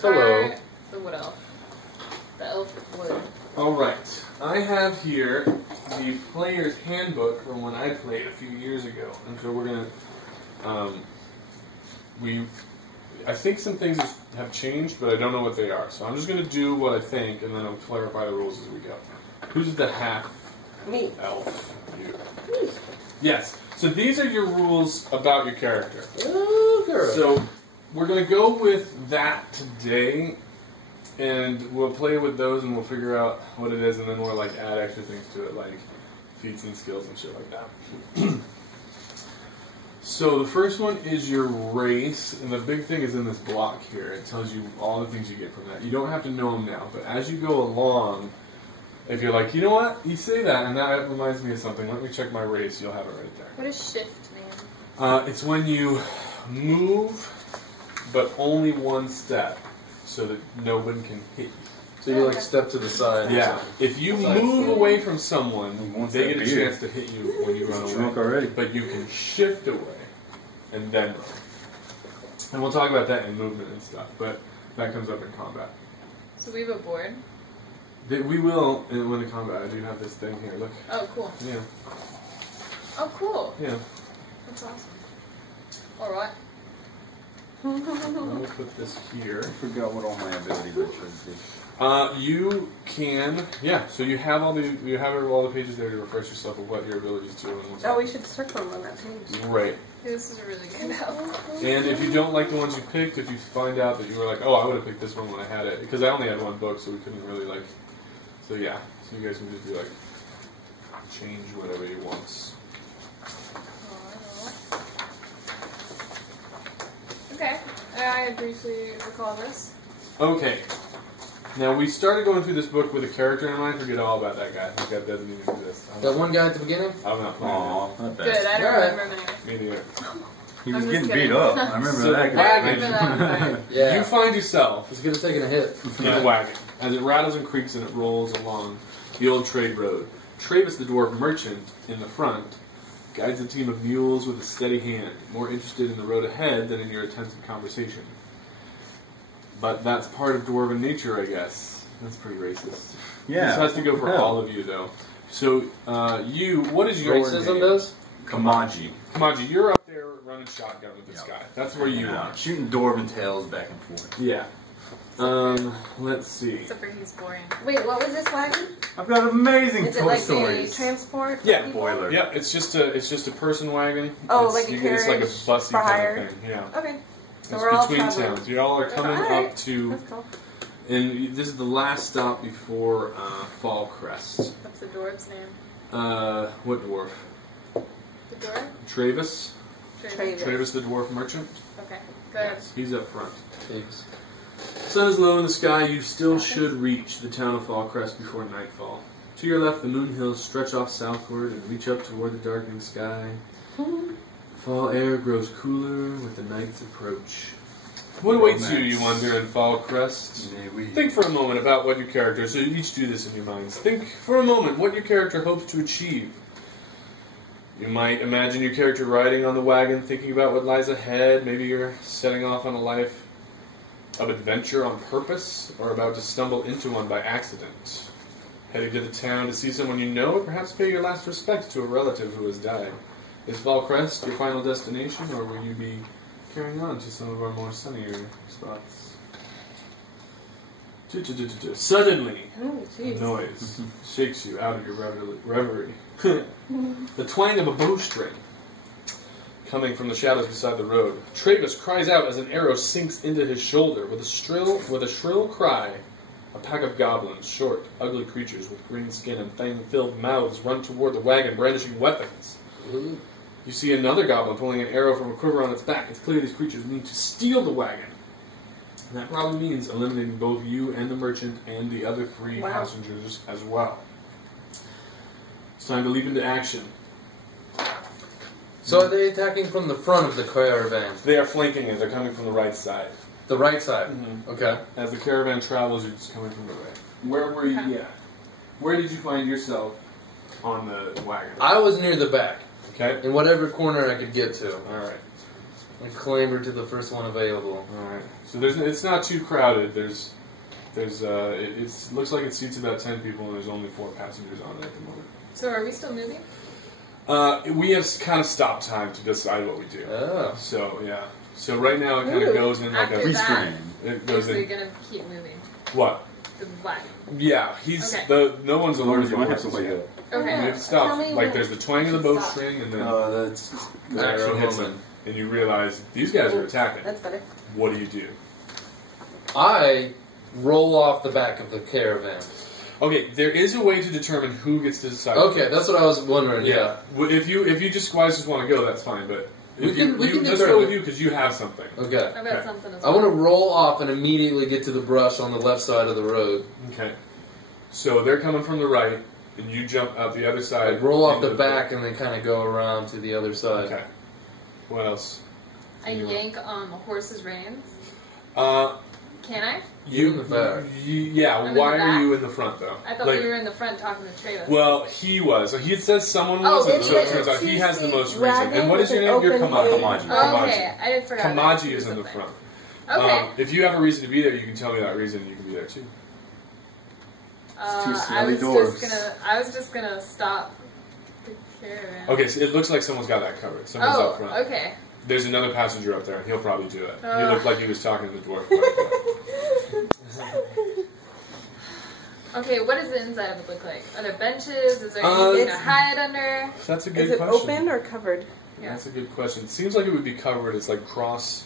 Hello. So what else? The elf with wood. Alright, I have here the player's handbook from when I played a few years ago. And so we're going to, I think some things have changed, but I don't know what they are. So I'm just going to do what I think, and then I'll clarify the rules as we go. Who's the half Me. elf? You. Yes. So these are your rules about your character. Okay. So we're going to go with that today. And we'll play with those and we'll figure out what it is, and then we'll add extra things to it, like feats and skills and shit like that. So the first one is your race, and the big thing is in this block here. It tells you all the things you get from that. You don't have to know them now, but as you go along, if you're like, you know what, you say that, and that reminds me of something, let me check my race, you'll have it right there. What is shift mean? It's when you move, but only one step, so that no one can hit you. So you step to the side. Yeah. If you move away from someone, they get a chance to hit you when you run away. Already. But you can shift away and then run. And we'll talk about that in movement and stuff, but that comes up in combat. So we have a board. We will when the combat. I do have this thing here. Look. Oh, cool. Yeah. Oh, cool. Yeah. That's awesome. All right. I'm gonna put this here. I forgot what all my abilities are should be. You can, so you have all the pages there to refresh yourself of what your abilities do. And what's Oh, we should circle them on that page. right. This is a really good help. And if you don't like the ones you picked, if you find out that you were like, oh, I would have picked this one when I had it, because I only had one book, so we couldn't really so yeah, so you guys can just do change whatever you want. Okay, I briefly recall this. Okay. Now, we started going through this book with a character in mind. Forget all about that guy. That guy doesn't even exist. That one guy at the beginning? I'm not playing Aww, not bad. Good, I don't remember the name. Me neither. He was I'm getting just beat kidding. up. I remember So that the guy. I remember that. Yeah. You find yourself He's good at taking a hit. in a wagon as it rattles and creaks and it rolls along the old trade road. Travis, the dwarf merchant, in the front, guides a team of mules with a steady hand, more interested in the road ahead than in your attentive conversation. But that's part of dwarven nature, I guess. That's pretty racist. Yeah. This has to go for all of you, though. So, what is your Racism name? does? Kamaji. Kamaji, you're up there running shotgun with this guy. That's where you are. Shooting dwarven tails back and forth. Yeah. Let's see. Except for he's boring. Wait, what was this wagon? I've got amazing Is it Toy like Stories. a transport? for Yeah. people? Boiler. Yeah, it's just a person wagon. Oh, It's- like a It's like a carriage bussy for kind hire? of thing. Yeah. Okay. So It's we're all between traveling. towns. You all are coming Alright. up to, That's cool. and this is the last stop before Fall Crest. What's the dwarf's name? What dwarf? The dwarf? Travis. Travis. Travis, the dwarf merchant. Okay, good. Yes, he's up front. Thanks. Sun is low in the sky. You still should reach the town of Fall Crest before nightfall. To your left, the moon hills stretch off southward and reach up toward the darkening sky. Fall air grows cooler with the night's approach. What awaits you, you wonder, in Fall Crest? Think for a moment about what your character, so you each do this in your minds. Think for a moment what your character hopes to achieve. You might imagine your character riding on the wagon, thinking about what lies ahead. Maybe you're setting off on a life of adventure on purpose, or about to stumble into one by accident. Heading to the town to see someone you know, or perhaps pay your last respects to a relative who has died. Is Fall Crest your final destination, or will you be carrying on to some of our more sunnier spots? Suddenly, Oh, a jeez. noise shakes you out of your reverie. The twang of a bowstring coming from the shadows beside the road. Travis cries out as an arrow sinks into his shoulder. With a shrill cry, a pack of goblins, short, ugly creatures with green skin and fang-filled mouths, run toward the wagon, brandishing weapons. Ooh. You see another goblin pulling an arrow from a quiver on its back. It's clear these creatures mean to steal the wagon. And that probably means eliminating both you and the merchant and the other three passengers as well. It's time to leap into action. So are they attacking from the front of the caravan? They are flanking it. They're coming from the right side. The right side? Mhm. Okay. As the caravan travels, you're just coming from the right. Where were you? Yeah. Where did you find yourself on the wagon? I was near the back, Okay. in whatever corner I could get to. All right. And clamber to the first one available. All right. So it's not too crowded. It looks like it seats about 10 people, and there's only 4 passengers on it at the moment. So are we still moving? We have kind of stop time to decide what we do. Oh. So yeah. So right now it kind of goes in like a After that, Restream. It goes Is he in. gonna keep moving? What? The wagon. Yeah, he's Okay. no one's alerted You to might have to horses like yet. Okay. And it stops. Tell me Like when there's the twang of the to bow stop. string, and then That's the action Arrow hits moment. them, and you realize these guys are attacking. That's better. What do you do? I roll off the back of the caravan. Okay, there is a way to determine who gets to decide. Okay, that's what I was wondering. Yeah. Well, if you guys just want to go, that's fine. But We if can let's go determine. with you because you have something. Okay. I've got Okay. something as I well. want to roll off and immediately get to the brush on the left side of the road. Okay. So they're coming from the right, and you jump out the other I side. roll off into the back and then kind of go around to the other side. Okay. What else? I yank on the horse's reins. Can I? You in the back. Yeah. I'm in Why the are back? you in the front though? I thought Like, we were in the front talking to Travis. Well, he was. So he says someone Oh, was, and did so it he? turns out he has the most reason. Wagon And what is your with name? an You're open Kamaji. hay. Oh, okay, I did forget. Kamaji is in the front. Okay. If you have a reason to be there, you can tell me that reason, and you can be there too. two I smelly was dwarves. just gonna stop the caravan. Okay, so it looks like someone's got that covered. Someone's up front. Oh, okay. There's another passenger up there, and he'll probably do it. He Oh. looked like he was talking to the dwarf. Okay, what does the inside of it look like? Are there benches? Is there Uh, anything to It's- hide under? That's a good Is it question. open or covered? Yeah. That's a good question. It seems like it would be covered. It's like cross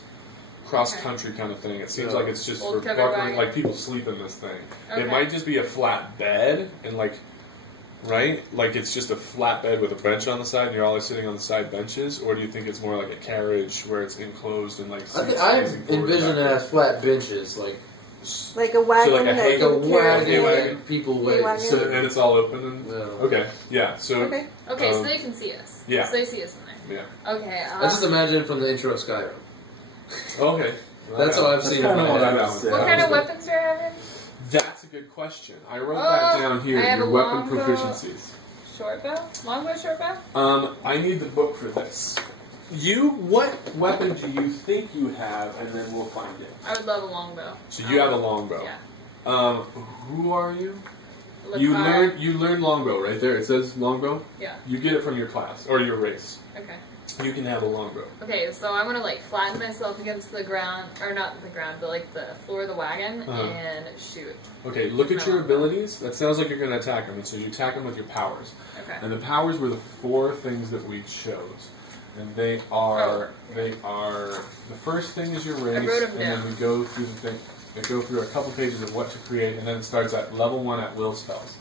country kind of thing. It seems Yeah. like it's just Old for covered parking, wagon. like people sleep in this thing. Okay. It might just be a flat bed and like, right? Like it's just a flat bed with a bench on the side, and you're all sitting on the side benches. Or do you think it's more like a carriage where it's enclosed and like? I envision it as flat benches, like Like a wagon like a that hay- a can carry hay wagon wagon. that people Hay wait. wagon. So, and it's all open and Yeah. okay, yeah. So Okay. Okay, so Um, they can see us. yeah. So they see us in there. yeah, Okay. I just imagine it from the intro of Skyrim. okay. That's how I've That's seen it in kinda my what I head. was What kind of weapons do I have in? That's a good question. I wrote that down here. I have Your a weapon longbow. proficiencies. Short bow? Longbow, short bow? I need the book for this. What weapon do you think you have, and then we'll find it. I would love a longbow. So you have a longbow. Yeah. Who are you? Lakar. You learn longbow right there. It says longbow. Yeah. You get it from your class or your race. Okay. You can have a longbow. Okay, so I'm gonna like flatten myself against the ground, or not the ground, but like the floor of the wagon, Uh-huh. and shoot. Okay, look at No. your abilities. That sounds like you're going to attack them, and so you attack them with your powers. Okay. And the powers were the 4 things that we chose, and they are the first thing is your race, wrote 'em and then down. we go through the thing. We go through a couple pages of what to create, and then it starts at level 1 at will spells.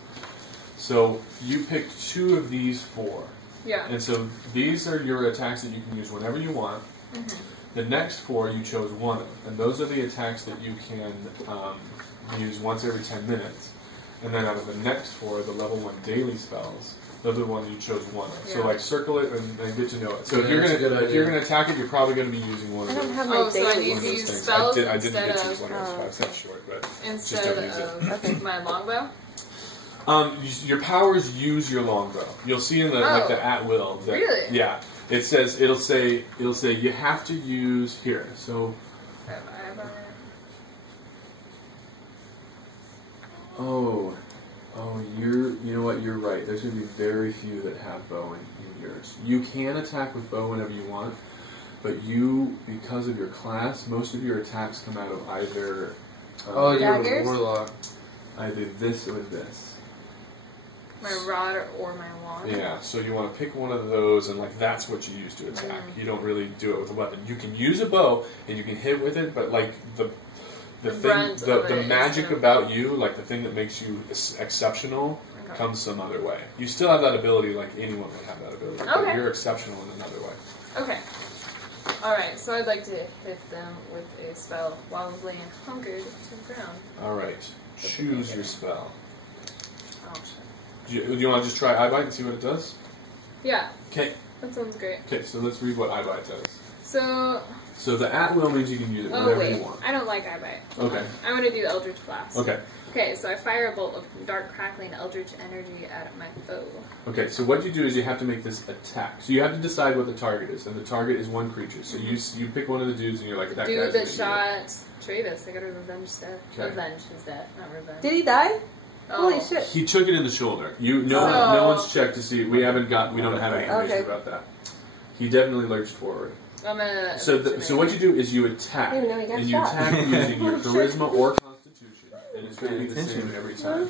So you picked 2 of these 4. Yeah. And so these are your attacks that you can use whenever you want. Mhm. The next 4 you chose 1 of, and those are the attacks that you can use once every 10 minutes. And then out of the next 4, the level 1 daily spells, those are the ones you chose 1 of. So Yeah. like circle it and get to know it. So Yeah, if you're that's a good if idea. you're gonna attack it, you're probably gonna be using one I of don't those. have my Oh, so I daily. need One of to those use things. spells I didn't instead get to of- use one of those 5 steps short, but Instead don't use it. of my longbow. Your powers use your longbow. You'll see in the like the at will. That, Really? Yeah. It says it'll say you have to use here. So you know what, you're right. There's gonna be very few that have bow in yours. You can attack with bow whenever you want, but because of your class, most of your attacks come out of either Oh, you're a Daggers? warlock. either this or this. My rod or my wand. Yeah, so you want to pick one of those, and like that's what you use to attack. You don't really do it with a weapon. You can use a bow and you can hit with it, but like the brunt thing, of the it magic is, about you, like the thing that makes you exceptional, Okay. comes some other way. You still have that ability, like anyone would have that ability, but Okay. you're exceptional in another way. Okay. Alright, so I'd like to hit them with a spell while laying hunkered to the ground. All right, choose your spell. Oh, shit. Do you want to just try eyebite and see what it does? Yeah, Okay. that sounds great. Okay, so let's read what eyebite does. So, So the at will means you can use it Oh whenever wait, you want. I don't like eye bite. Okay. I'm gonna do Eldritch Blast. Okay. Okay, so I fire a bolt of dark crackling eldritch energy at my foe. Okay, so what you do is you have to make this attack. So you have to decide what the target is, and the target is one creature. So you pick one of the dudes, and you're like, that Dude guy's that gonna shot Travis, I gotta revenge death. Okay. Avenge his death, not revenge. Did he die? Oh. Holy shit. He took it in the shoulder. No So- one's checked to see. We don't have any information Okay. about that. He definitely lurched forward. I'm gonna. So what you do is you attack, I didn't even know he got and you shot. attack using your Oh, shit. charisma or constitution, and it's going to be the same every time.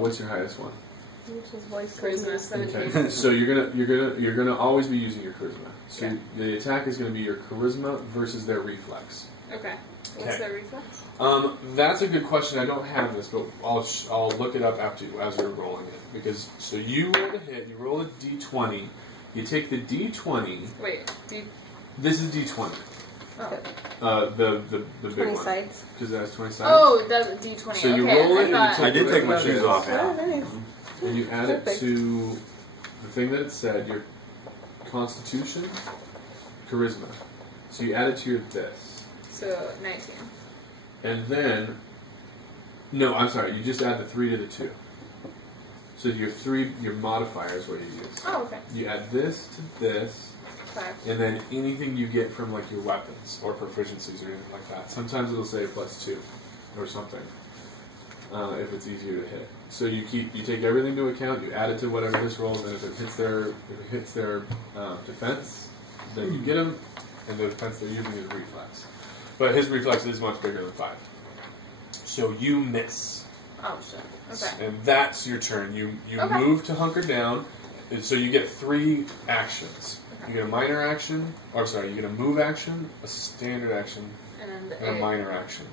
What's your highest one? Which is voice Charisma charisma. 17. Okay. So you're gonna always be using your charisma. So Okay. the attack is going to be your charisma versus their reflex. Okay. What's Okay. their reflex? That's a good question. I don't have this, but I'll look it up after as you're rolling it. Because so you roll a hit, you roll a d20, you take the d20. Wait, This is d20. Oh. The big 20 one. sides. Because it has 20 sides. Oh, that's a D20. So you okay, roll it and you thought- take I did take my whatever shoes that off. is, Oh, nice. and you add it Perfect. to the thing that it said, your constitution, charisma. So you add it to your this. So 19. And then, no, I'm sorry, you just add the 3 to the 2. So your modifier is what you use. Oh, okay. You add this to this, 5. and then anything you get from like your weapons or proficiencies or anything like that. Sometimes it'll say +2 or something if it's easier to hit. So you take everything into account. You add it to whatever this rolls, and if it hits their defense, then you get them, and the defense they're using is reflex. But his reflex is much bigger than 5. So you miss. Oh, shit. Okay. And that's your turn. You Okay. move to hunker down, and so you get 3 actions. Okay. You get a minor action, you get a move action, a standard action, And and a minor action.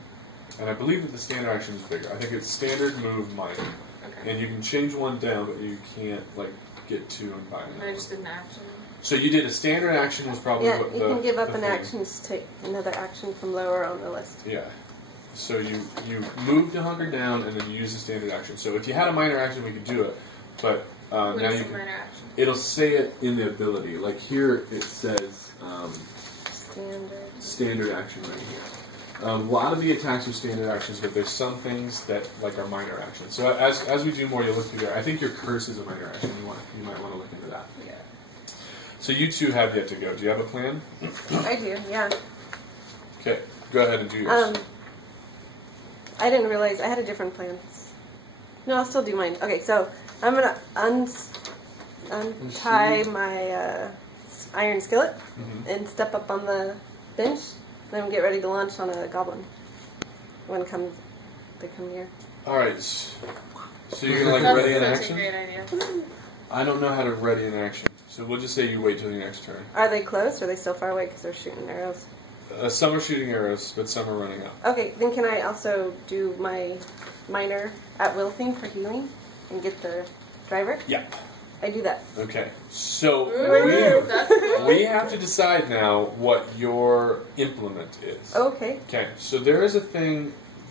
And I believe that the standard action is bigger. I think it's standard, move, minor. Okay. And you can change one down, but you can't get 2 and buy And I just did an action. So you did a standard action was probably Yeah, what you the, can give up the an thing. action to take another action from lower on the list. Yeah. So you move to hunker down, and then you use the standard action. So if you had a minor action, we could do it. But What now is you the can. minor action? It'll say it in the ability. Like here, it says standard action right here. A lot of the attacks are standard actions, but there's some things that are minor actions. So as we do more, you'll look through there. I think your curse is a minor action. You might want to look into that. Yeah. So you two have yet to go. Do you have a plan? I do, yeah. Okay, go ahead and do yours. I didn't realize I had a different plan. No, I'll still do mine. Okay, so I'm gonna untie my iron skillet and step up on the bench. Then get ready to launch on a goblin when they come near. All right. So you're gonna That's ready in such action? a great idea. I don't know how to ready in action, so we'll just say you wait till your next turn. Are they close? Or are they still far away because they're shooting arrows? Some are shooting arrows, but some are running up. Okay, then can I also do my minor at will thing for healing and get the driver? Yeah. I do that. Okay. So Ooh, that's cool. we have to decide now what your implement is. Okay. Okay. So there's a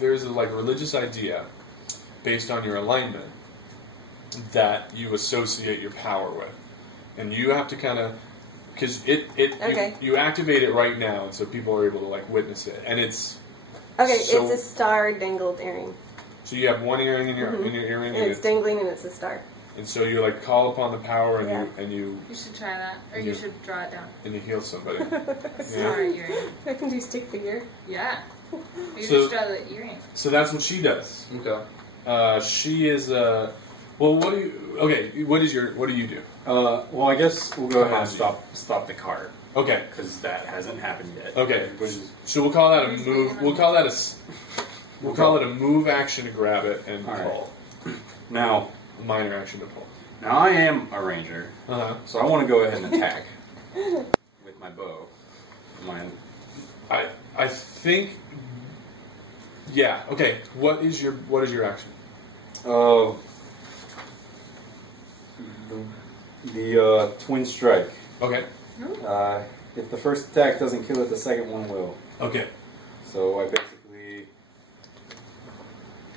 religious idea based on your alignment that you associate your power with, and you have to kind of. Because Okay. you activate it right now, and so people are able to witness it, and it's Okay, so, it's a star dangled earring. So you have one earring in your earring, And it's dangling and it's a star. and so you call upon the power, and Yeah. you You should try that, or Yeah. you should draw it down. heal somebody. Sorry, earring. I can do stick figure. Yeah. You So- just draw the earring. So that's what she does. Okay. She is well. What do you do? Well, I guess we'll go ahead and stop the cart Okay. because that hasn't happened yet. Okay. Which is So we'll call that a move. We'll call it a move action to grab it and All right. pull. now. A minor action to pull. Now I am a ranger, so I want to go ahead and attack with my bow. I think. Yeah. Okay. What is your action? The twin strike. Okay. If the first attack doesn't kill it, the second one will. Okay. So I basically.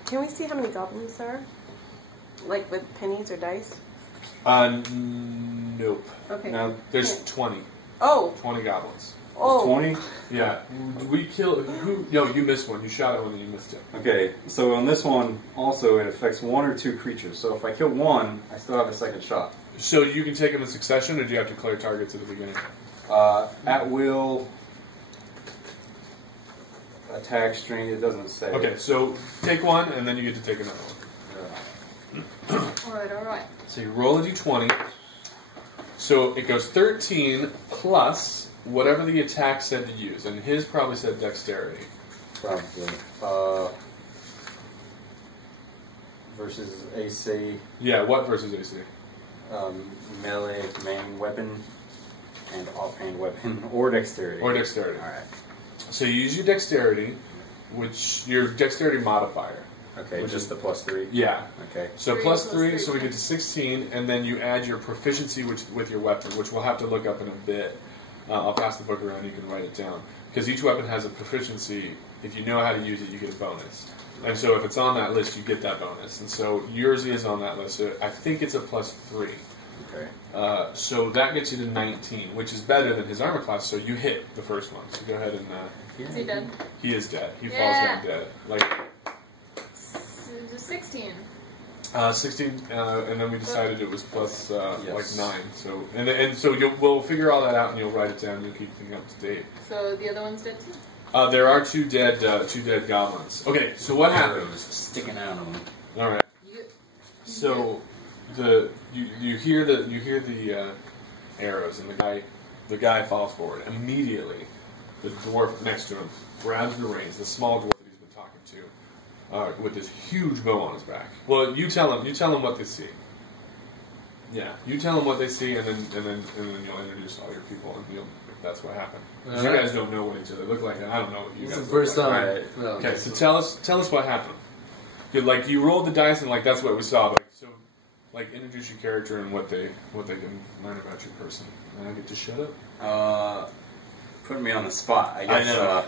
Can we see how many goblins there are? Like with pennies or dice? Nope. Okay. Now There's 20. Oh, 20 goblins. Oh. 20? Yeah. We killed. Who? No, you missed one. You shot at one and you missed it. Okay, so on this one, also, it affects 1 or 2 creatures. So if I kill one, I still have a second shot. So you can take them in succession, or do you have to clear targets at the beginning? At will, attack, string, it doesn't say. Okay, so take one, and then you get to take another one. Alright. So you roll a d20. So it goes 13 plus whatever the attack said to use, and his probably said dexterity. Probably. Versus AC. Yeah, what versus AC? Melee, main weapon, and offhand weapon, or dexterity. Or dexterity. Alright. So you use your dexterity, which your dexterity modifier. Okay, just the +3. Yeah. Okay. So 3 plus plus 3, 3. so we get to 16, and then you add your proficiency with your weapon, which we'll have to look up in a bit. I'll pass the book around, you can write it down. Because each weapon has a proficiency. If you know how to use it, you get a bonus. And so if it's on that list, you get that bonus. And so yours is on that list. So I think it's a +3. Okay. So that gets you to 19, which is better than his armor class, so you hit the first one. So go ahead and... Is he dead? He is dead. He falls Yeah. down dead. Like... 16. 16, and then we decided it was plus Yes. like 9. So and so we'll figure all that out, and you'll write it down. And you'll keep things up to date. So the other one's dead too? There are two dead goblins. Okay, so what happened? Arrows sticking out of them. All right. You, So you hear the arrows, and the guy falls forward immediately. The dwarf next to him grabs the reins. The small dwarf that he's been talking to, with this huge bow on his back. Well, you tell him what they see. Yeah, you tell them what they see, and then you'll introduce all your people, and that's what happened. 'Cause you guys don't know what each other look like, and I don't know what you It's guys the first look like. time. Right. No, Okay, so tell us what happened. You rolled the dice, and like that's what we saw. But introduce your character and what they can learn about your person. And I get to shut up. Putting me on the spot, I guess. know.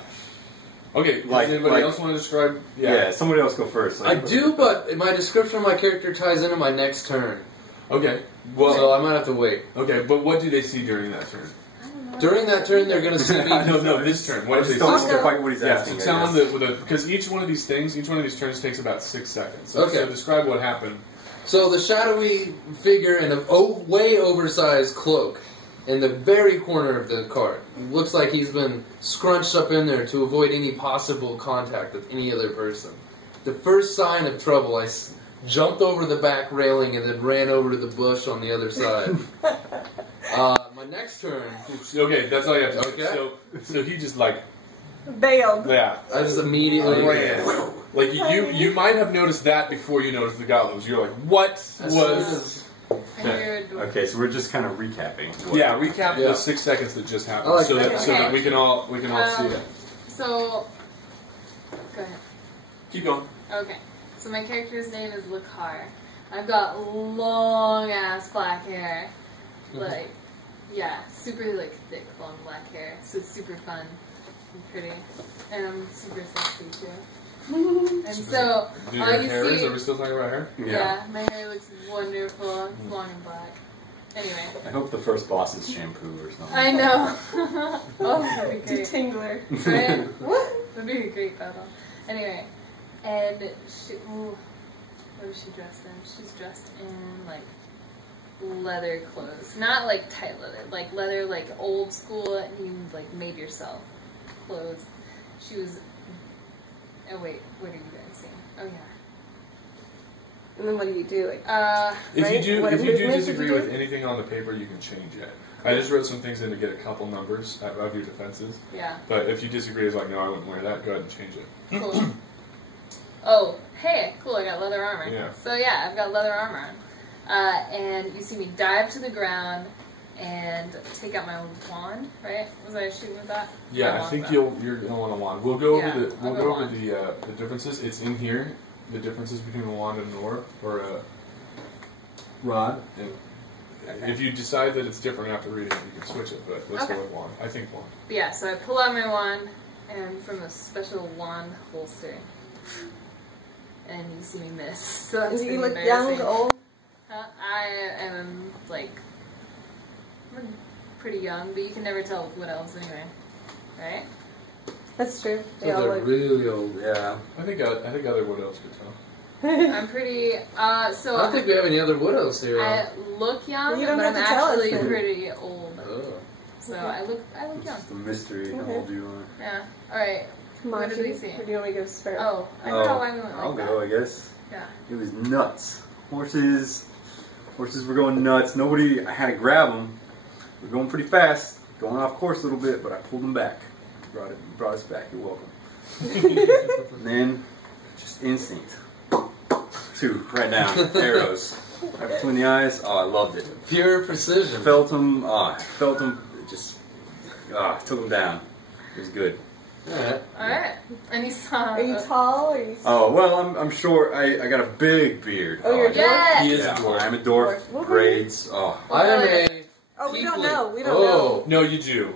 Okay, Like- does anybody like- else want to describe? Yeah, somebody else go first. I do, but my description of my character ties into my next turn. Okay. Well. So I might have to wait. Okay, but what do they see during that turn? I don't know. During that turn, they're going to see me. No, this turn. What do they Don't see? stick like what he's Yeah, asking. so tell I them guess. that because each one of these turns takes about 6 seconds. So, Okay. So describe what happened. So the shadowy figure in a way oversized cloak in the very corner of the cart. Looks like he's been scrunched up in there to avoid any possible contact with any other person. The first sign of trouble, I jumped over the back railing and then ran over to the bush on the other side. My next turn, Okay, that's all you have to do. Okay. So he just like, Bailed. yeah. I just immediately Ran. Like you might have noticed that before you noticed the goblins. You're like, what was? And you're a dwarf. Okay, so we're just kind of recapping. Yeah, recap Yeah. the 6 seconds that just happened, I like so that. that we can all see it. So, go ahead. Keep going. Okay. So my character's name is Lakar. I've got long ass black hair. Like, yeah, super like thick long black hair. So it's super fun and pretty. And I'm super sexy too. And so, Do your all you hair is? see, Are we still talking about hair? yeah, my hair looks wonderful. It's long and black. Anyway, I hope the first boss is shampoo or something. I know. Oh, that'd be great. Detangler. Right? That'd be a great battle. Anyway, and she, ooh, what was she dressed in? She's dressed in like leather clothes, not like tight leather, like leather, like old school, and you like made yourself clothes. She was. Oh wait, what are you guys seeing? Oh yeah. And then what do you do? Like, If right? you What do movement did disagree you do? with anything on the paper, you can change it. I just wrote some things in to get a couple numbers of your defenses. Yeah. But if you disagree, it's like, no, I wouldn't wear that. Go ahead and change it. Cool. Oh, hey, cool, I got leather armor. Yeah. So yeah, I've got leather armor on. And you see me dive to the ground and take out my wand, right? Was I shooting with that? Yeah, My I wand think back. you're gonna want a wand. We'll go Yeah, over I'll go wand. the differences. It's in here. The differences between a wand and an orb or a rod. And if you decide that it's different after reading it, you can switch it. But let's Okay. go with wand. I think wand. But yeah, so I pull out my wand and from a special wand holster. And you see me miss. So that's do you pretty look young, embarrassing. old? I am like I'm pretty young, but you can never tell what else anyway. right? That's true. So They all they're look. really old. Yeah. I think other wood elves could tell. I'm pretty. So I don't think we have any other wood elves here. I look young, You don't but have I'm to tell us actually then. pretty old. Oh. So I look It's young. just a mystery how Okay. old you are. Yeah. All right. What did we Machi, see? or do you want me to go Sparrow? Oh, I don't know why we went I'll like go, that. I guess. Yeah. It was nuts. Horses were going nuts. I had to grab them. We're going pretty fast, going off course a little bit, but I pulled them back. Brought us back. You're welcome. And then, just instinct. 2, right down, arrows. Right between the eyes. Oh, I loved it. Pure precision. Felt them. Just took them down. It was good. Alright. All right. And you saw. Are you tall? Or are you? Oh well, I'm short. I got a big beard. Oh, you're a dwarf? Yes. He is Yeah, a dwarf. I'm a dwarf. Dwarf. Grades. Oh, I am a. Oh, we don't tiefling. know. We don't Oh. No, you do.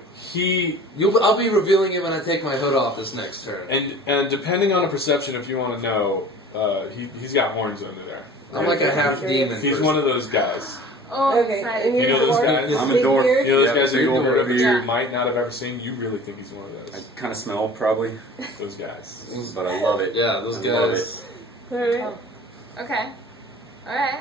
I'll be revealing it when I take my hood off this next turn. And depending on a perception, if you want to know, he's got horns under there. I'm like a half demon. He's person. one of those guys. Oh, Okay, excited. and You you're know those dwarf? guys? I'm a Big dwarf. beard? You know those Yeah, guys that big you old that beard. you might not have ever seen? You really think he's one of I those. kind of smell probably, Those guys. but I love it. Yeah, those I love guys. Alright. Oh. Okay. All right.